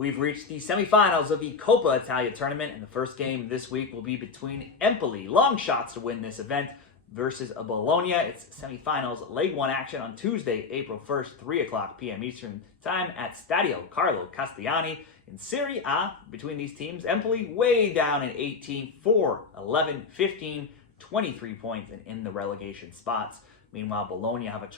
We've reached the semifinals of the Coppa Italia tournament, and the first game this week will be between Empoli, long shots to win this event, versus Bologna. It's semifinals leg 1 action on Tuesday, April 1st, 3 o'clock p.m. Eastern Time at Stadio Carlo Castellani. In Serie A, between these teams, Empoli way down in 18, 4, 11, 15, 23 points, and in the relegation spots. Meanwhile, Bologna have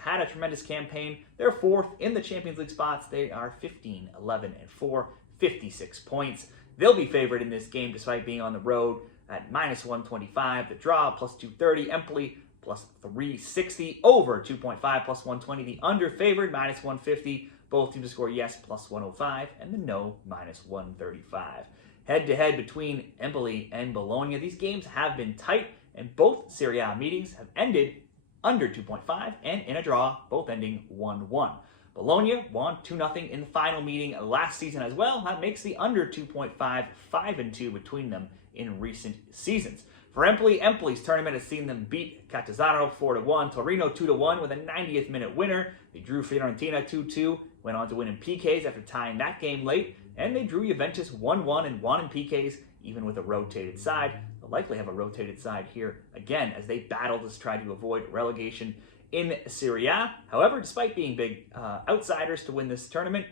had a tremendous campaign. They're 4th in the Champions League spots. They are 15, 11, and 4, 56 points. They'll be favored in this game despite being on the road at -125. The draw plus 230. Empoli plus 360. Over 2.5 plus 120. The under favored -150. Both teams to score yes plus 105. And the no -135. Head-to-head between Empoli and Bologna. These games have been tight, and both Serie A meetings have ended under 2.5 and in a draw, both ending 1-1. Bologna won 2-0 in the final meeting last season as well. That makes the under 2.5 5-2 between them in recent seasons. For Empoli, Empoli's tournament has seen them beat Catanzaro 4-1, Torino 2-1 with a 90th minute winner. They drew Fiorentina 2-2, went on to win in PKs after tying that game late, and they drew Juventus 1-1 and won in PKs, even with a rotated side. They'll likely have a rotated side here again as they battle to try to avoid relegation in Serie A. However, despite being big outsiders to win this tournament,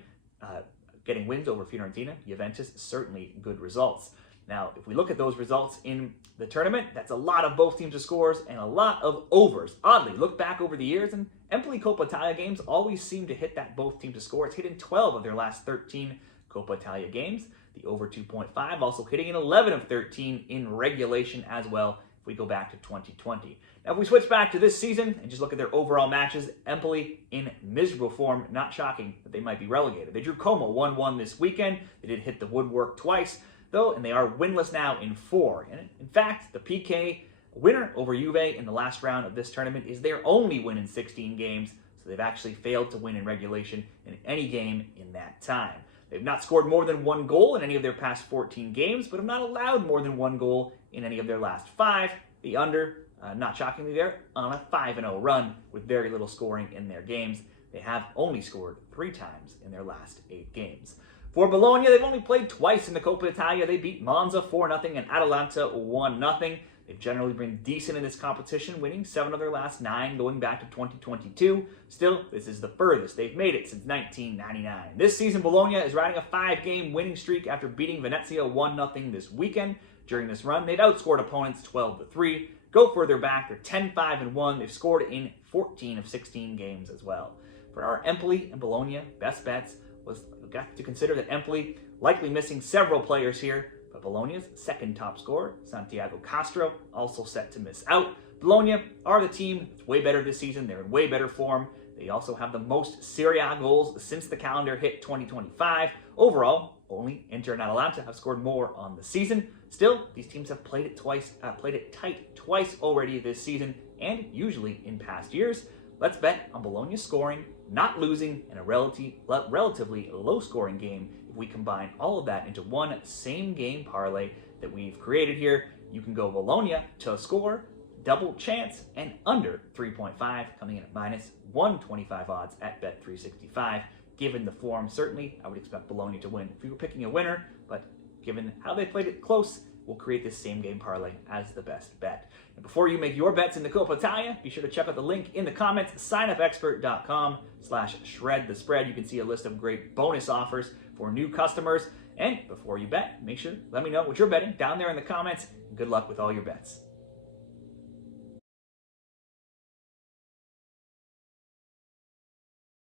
getting wins over Fiorentina, Juventus, certainly good results. Now, if we look at those results in the tournament, that's a lot of both teams' scores and a lot of overs. Oddly, look back over the years, and Empoli Coppa Italia games always seem to hit that both teams' score. It's hit in 12 of their last 13 Coppa Italia games. The over 2.5 also hitting in 11 of 13 in regulation as well if we go back to 2020. Now, if we switch back to this season and just look at their overall matches, Empoli in miserable form. Not shocking that they might be relegated. They drew Como 1-1 this weekend. They did hit the woodwork twice, though, and they are winless now in 4. And in fact, the PK winner over Juve in the last round of this tournament is their only win in 16 games, so they've actually failed to win in regulation in any game in that time. They've not scored more than 1 goal in any of their past 14 games, but have not allowed more than 1 goal in any of their last 5. The under, not shockingly, they're on a 5-0 run with very little scoring in their games. They have only scored 3 times in their last 8 games. For Bologna, they've only played twice in the Coppa Italia. They beat Monza 4-0 and Atalanta 1-0. They've generally been decent in this competition, winning 7 of their last 9 going back to 2022. Still, this is the furthest they've made it since 1999. This season, Bologna is riding a 5-game winning streak after beating Venezia 1-0 this weekend. During this run, they've outscored opponents 12-3. Go further back, they're 10-5-1. They've scored in 14 of 16 games as well. For our Empoli and Bologna best bets, we've got to consider that Empoli likely missing several players here, but Bologna's second top scorer, Santiago Castro, also set to miss out. Bologna are the team that's way better this season. They're in way better form. They also have the most Serie A goals since the calendar hit 2025. Overall, only Inter and Atalanta have scored more on the season. Still, these teams have played it tight twice already this season, and usually in past years. Let's bet on Bologna scoring, not losing, in a relatively low-scoring game. If we combine all of that into one same-game parlay that we've created here, you can go Bologna to score, double chance, and under 3.5, coming in at -125 odds at Bet365. Given the form, certainly, I would expect Bologna to win if we were picking a winner, but given how they played it close, we'll create this same-game parlay as the best bet. And before you make your bets in the Coppa Italia, be sure to check out the link in the comments, signupexpert.com/shredthespread. You can see a list of great bonus offers for new customers. And before you bet, make sure, let me know what you're betting down there in the comments. Good luck with all your bets.